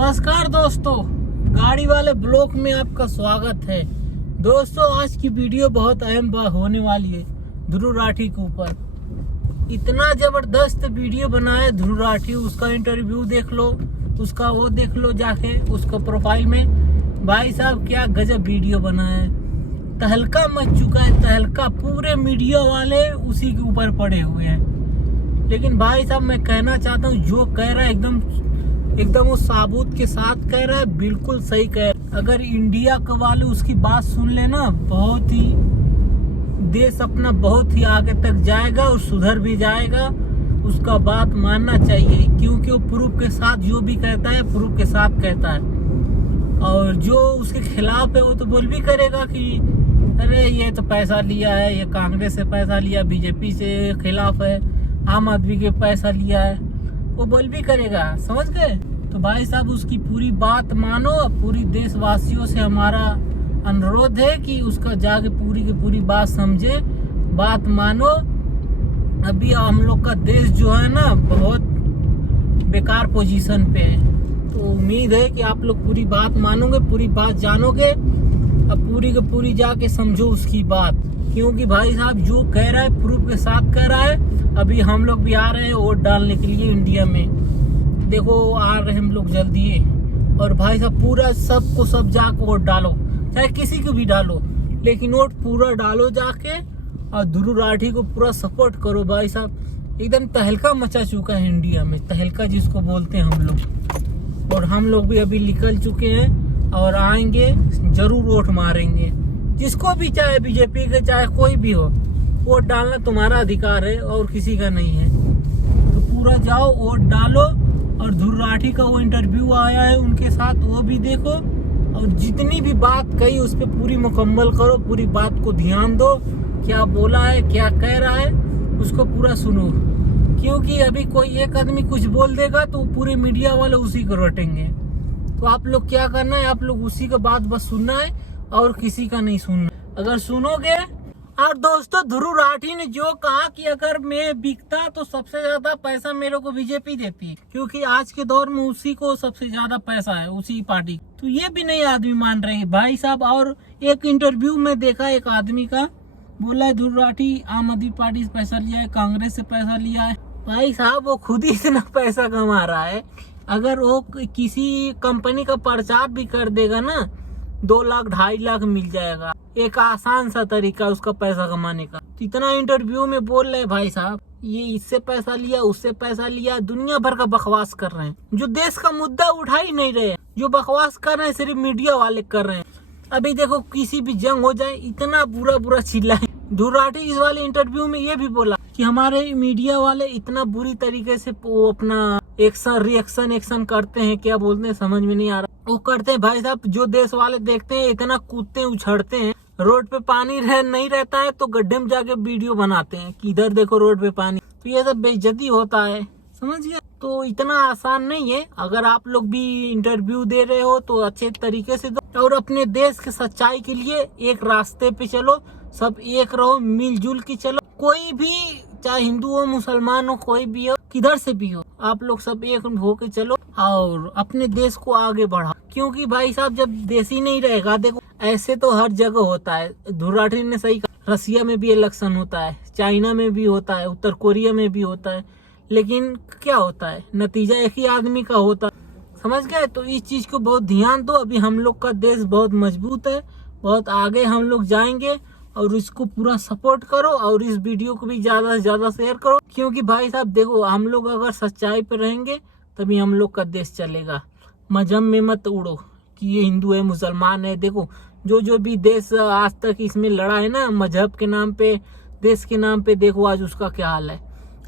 नमस्कार दोस्तों, गाड़ी वाले ब्लॉग में आपका स्वागत है। दोस्तों, आज की वीडियो बहुत अहम होने वाली है ध्रुव राठी के ऊपर। इतना जबरदस्त वीडियो बनाया है ध्रुव राठी, उसका इंटरव्यू देख लो, उसका वो देख लो जाके उसका प्रोफाइल में। भाई साहब क्या गजब वीडियो बनाया है, तहलका मच चुका है, तहलका। पूरे मीडिया वाले उसी के ऊपर पड़े हुए हैं। लेकिन भाई साहब मैं कहना चाहता हूँ, जो कह रहा है एकदम वो साबुत के साथ कह रहा है, बिल्कुल सही कह रहा है। अगर इंडिया के वाले उसकी बात सुन लेना, बहुत ही देश अपना बहुत ही आगे तक जाएगा और सुधर भी जाएगा। उसका बात मानना चाहिए, क्योंकि वो प्रूफ के साथ जो भी कहता है प्रूफ के साथ कहता है। और जो उसके खिलाफ है वो तो बोल भी करेगा कि अरे ये तो पैसा लिया है, ये कांग्रेस से पैसा लिया, बीजेपी से खिलाफ है, आम आदमी के पैसा लिया है, वो बोल भी करेगा। समझ गए? तो भाई साहब उसकी पूरी बात मानो। पूरी देशवासियों से हमारा अनुरोध है कि उसका जाके पूरी की पूरी बात समझे, बात मानो। अभी हम लोग का देश जो है ना, बहुत बेकार पोजीशन पे है। तो उम्मीद है कि आप लोग पूरी बात मानोगे, पूरी बात जानोगे। अब पूरी की पूरी जाके समझो उसकी बात, क्योंकि भाई साहब जो कह रहा है प्रूफ के साथ कह रहा है। अभी हम लोग भी आ रहे हैं वोट डालने के लिए इंडिया में। देखो आ रहे हैं हम लोग जल्दी है। और भाई साहब पूरा सबको सब जाके वोट डालो, चाहे किसी को भी डालो, लेकिन वोट पूरा डालो जाके। और ध्रुव राठी को पूरा सपोर्ट करो। भाई साहब एकदम तहलका मचा चुका है इंडिया में, तहलका जिसको बोलते हैं हम लोग। और हम लोग भी अभी निकल चुके हैं और आएंगे, जरूर वोट मारेंगे। जिसको भी, चाहे बीजेपी के चाहे कोई भी हो, वोट डालना तुम्हारा अधिकार है और किसी का नहीं है। तो पूरा जाओ वोट डालो। और ध्रुव राठी का वो इंटरव्यू आया है उनके साथ, वो भी देखो। और जितनी भी बात कही उस पर पूरी मुकम्मल करो, पूरी बात को ध्यान दो। क्या बोला है, क्या कह रहा है, उसको पूरा सुनो। क्योंकि अभी कोई एक आदमी कुछ बोल देगा तो पूरे मीडिया वाले उसी को रटेंगे। तो आप लोग क्या करना है, आप लोग उसी का बात बस सुनना है और किसी का नहीं सुनना। अगर सुनोगे। और दोस्तों, ध्रुव राठी ने जो कहा कि अगर मैं बिकता तो सबसे ज्यादा पैसा मेरे को बीजेपी देती है, क्योंकि आज के दौर में उसी को सबसे ज्यादा पैसा है, उसी पार्टी। तो ये भी नहीं आदमी मान रहे हैं भाई साहब। और एक इंटरव्यू में देखा, एक आदमी का बोला है ध्रुव राठी आम आदमी पार्टी से पैसा लिया है, कांग्रेस से पैसा लिया है। भाई साहब वो खुद ही इतना पैसा कमा रहा है। अगर वो किसी कंपनी का प्रचार भी कर देगा ना, 2 लाख 2.5 लाख मिल जाएगा। एक आसान सा तरीका उसका पैसा कमाने का। तो इतना इंटरव्यू में बोल रहे भाई साहब, ये इससे पैसा लिया, उससे पैसा लिया, दुनिया भर का बकवास कर रहे हैं। जो देश का मुद्दा उठा ही नहीं रहे हैं, जो बकवास कर रहे हैं सिर्फ मीडिया वाले कर रहे हैं। अभी देखो किसी भी जंग हो जाए, इतना बुरा चिल्लाए। ध्रुव राठी इस वाले इंटरव्यू में ये भी बोला कि हमारे मीडिया वाले इतना बुरी तरीके से वो अपना रिएक्शन करते हैं, क्या बोलते हैं समझ में नहीं आ रहा, वो करते हैं। भाई साहब जो देश वाले देखते हैं इतना कूदते हैं, उछड़ते हैं। रोड पे पानी नहीं रहता है तो गड्ढे में जाके वीडियो बनाते हैं कि इधर देखो रोड पे पानी। तो ये सब बेइज्जती होता है, समझ गए? तो इतना आसान नहीं है। अगर आप लोग भी इंटरव्यू दे रहे हो तो अच्छे तरीके से दो और अपने देश के सच्चाई के लिए एक रास्ते पे चलो। सब एक रहो, मिलजुल के चलो। कोई भी, चाहे हिंदू हो, मुसलमान हो, कोई भी हो, किधर से भी हो, आप लोग सब एक होके चलो और अपने देश को आगे बढ़ाओ। क्योंकि भाई साहब जब देश ही नहीं रहेगा, देखो ऐसे तो हर जगह होता है। ध्रुव राठी ने सही कहा, रसिया में भी इलेक्शन होता है, चाइना में भी होता है, उत्तर कोरिया में भी होता है, लेकिन क्या होता है, नतीजा एक ही आदमी का होता है। समझ गए? तो इस चीज को बहुत ध्यान दो। अभी हम लोग का देश बहुत मजबूत है, बहुत आगे हम लोग जाएंगे। और इसको पूरा सपोर्ट करो और इस वीडियो को भी ज्यादा से ज्यादा शेयर करो। क्योंकि भाई साहब देखो, हम लोग अगर सच्चाई पे रहेंगे तभी हम लोग का देश चलेगा। मजहब में मत उड़ो कि ये हिंदू है, मुसलमान है। देखो जो भी देश आज तक इसमें लड़ा है ना, मजहब के नाम पे, देश के नाम पे, देखो आज उसका क्या हाल है।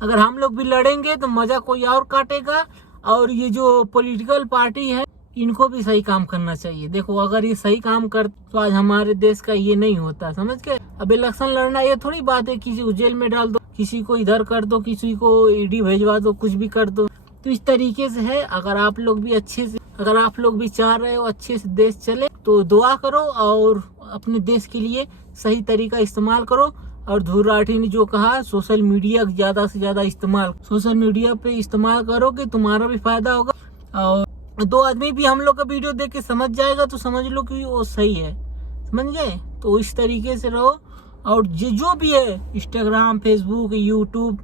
अगर हम लोग भी लड़ेंगे तो मजा कोई और काटेगा। और ये जो पॉलिटिकल पार्टी है, इनको भी सही काम करना चाहिए। देखो अगर ये सही काम कर तो आज हमारे देश का ये नहीं होता। समझ गए? अब इलेक्शन लड़ना ये थोड़ी बात है किसी को जेल में डाल दो, किसी को इधर कर दो, किसी को ईडी भेजवा दो, कुछ भी कर दो। तो इस तरीके से है। अगर आप लोग भी अगर आप लोग भी चाह रहे हो अच्छे से देश चले तो दुआ करो और अपने देश के लिए सही तरीका इस्तेमाल करो। और ध्रुव राठी ने जो कहा, सोशल मीडिया ज्यादा से ज्यादा इस्तेमाल, सोशल मीडिया पे इस्तेमाल करो कि तुम्हारा भी फायदा होगा और दो आदमी भी हम लोग का वीडियो देख के समझ जाएगा तो समझ लो कि वो सही है, समझ गए। तो इस तरीके से रहो। और जो भी है इंस्टाग्राम, फेसबुक, यूट्यूब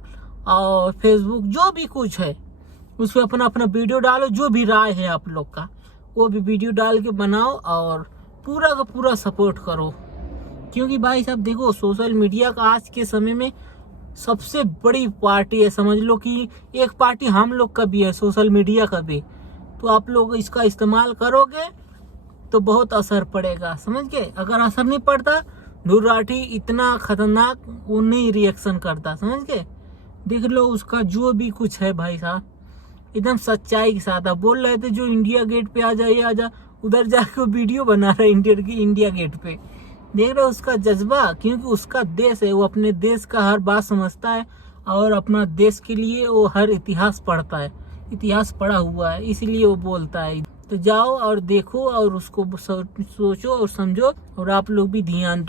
और फेसबुक जो भी कुछ है उस पर अपना अपना वीडियो डालो। जो भी राय है आप लोग का वो भी वीडियो डाल के बनाओ और पूरा का पूरा सपोर्ट करो। क्योंकि भाई साहब देखो, सोशल मीडिया का आज के समय में सबसे बड़ी पार्टी है। समझ लो कि एक पार्टी हम लोग का भी है, सोशल मीडिया का भी। तो आप लोग इसका इस्तेमाल करोगे तो बहुत असर पड़ेगा, समझ गए। अगर असर नहीं पड़ता, ध्रुव राठी इतना खतरनाक वो नहीं रिएक्शन करता, समझ गए। देख लो उसका जो भी कुछ है भाई साहब, एकदम सच्चाई के साथ। आप बोल रहे थे जो इंडिया गेट पे आ जाइए, आजा, उधर जाके वीडियो बना रहा है इंडिया गेट पे। देख रहे हो उसका जज्बा, क्योंकि उसका देश है, वो अपने देश का हर बात समझता है और अपना देश के लिए वो हर इतिहास पढ़ता है, इतिहास पढ़ा हुआ है, इसलिए वो बोलता है। तो जाओ और देखो और उसको सोचो और समझो, और आप लोग भी ध्यान